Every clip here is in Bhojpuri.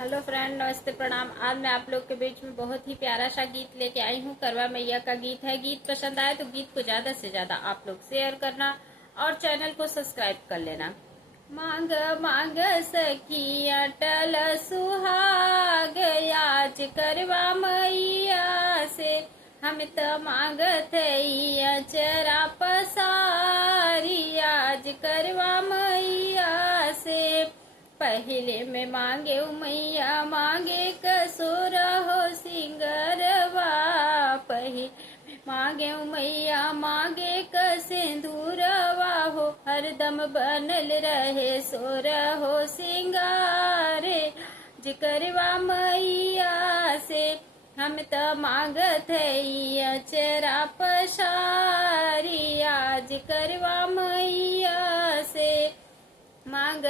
हेलो फ्रेंड, नमस्ते, प्रणाम। आज मैं आप लोग के बीच में बहुत ही प्यारा सा गीत लेके आई हूँ। करवा मैया का गीत है। गीत पसंद आए तो गीत को ज्यादा से ज्यादा आप लोग शेयर करना और चैनल को सब्सक्राइब कर लेना। मांग मांग सखी अटल सुहाग, आज करवा मैया से हम त मांगत अचरा पसारी, आज करवा मैया से। पहले में मांगे मैया मांगे कसुर हो सिंगरवा, पहले मांगे मैया मांगे कसिंदूरवा हो, हरदम बनल रहे सोर हो सिंगारे, जिकरवा मैया से हम त मांगत अचरा पसारी, आज करवा मैया से। मांग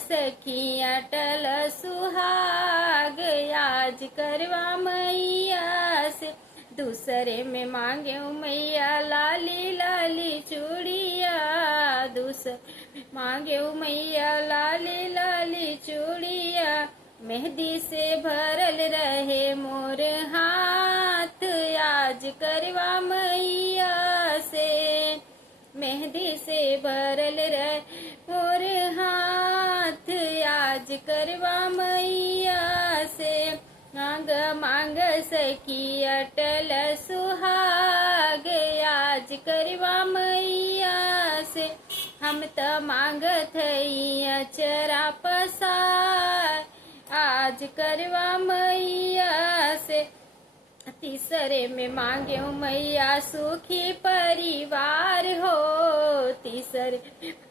सखी अटल सुहाग, आज करवा मैया से। दूसरे में मांगे मैया लाली लाली चूड़िया, दूसरे मांगे मैया लाली लाली चूड़िया, मेहंदी से भरल रहे मोर हाथ, आज करवा मैया से। मेहंदी से भरल रहे मोर हाथ, आज करवा मैया से। मांग मांग सखी अटल सुहाग, आज करवा मैया से। हम त मांगत अचरा पसार, आज करवा मैया से। तीसरे में मांगे मैया सुखी परिवार हो, तीसरे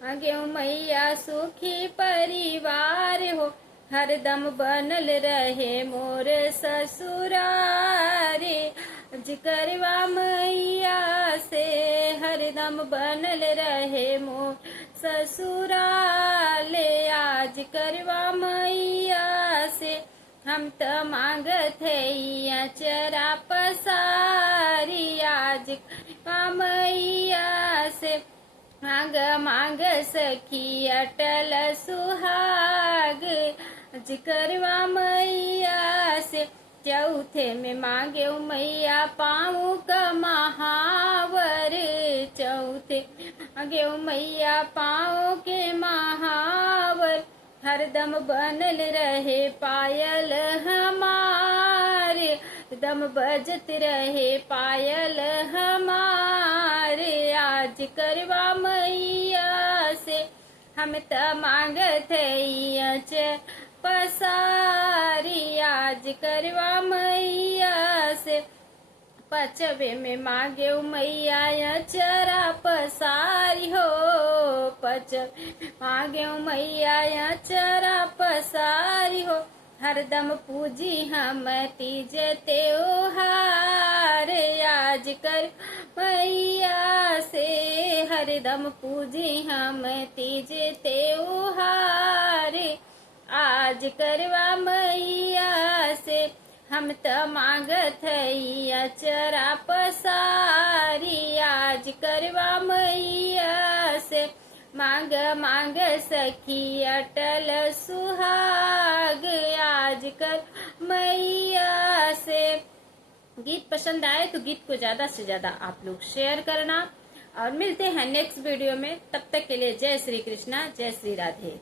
मांगे मैया सुखी परिवार हो, हरदम बनल रहे मोर ससुरारे, जिकरवा मैया से। हरदम बनल रहे मोर ससुराले, आज करवा मैया से। हम त मांगत अचरा पसारी, आज करवा मैया से। मांग मांग सखी अटल सुहाग, आज करवा मैया से। चौथे में मांगे मैया पाँव का महावर, चौथे मांगे मैया पाँव के महावर, हरदम बनल रहे पायल हमारे, दम बजत रहे पायल हमारे, आज करवा मैया से। हम त मांगत अचरा पसारी, आज करवा मैया से। पचवे में मांगे मैया अचरा पसारी हो, पचवे मांगे मैया अचरा पसारी हो, हरदम पूजी हम तीज त्योहार, आज कर मैया से। हरदम पूजी हम तीज त्योहार, आज करवा मैया से। हम त मांगत अचरा पसारी, आज करवा मैया से। मांग मांग सखी अटल सुहाग, आज कर मैया से। गीत पसंद आए तो गीत को ज्यादा से ज्यादा आप लोग शेयर करना और मिलते हैं नेक्स्ट वीडियो में। तब तक के लिए जय श्री कृष्णा, जय श्री राधे।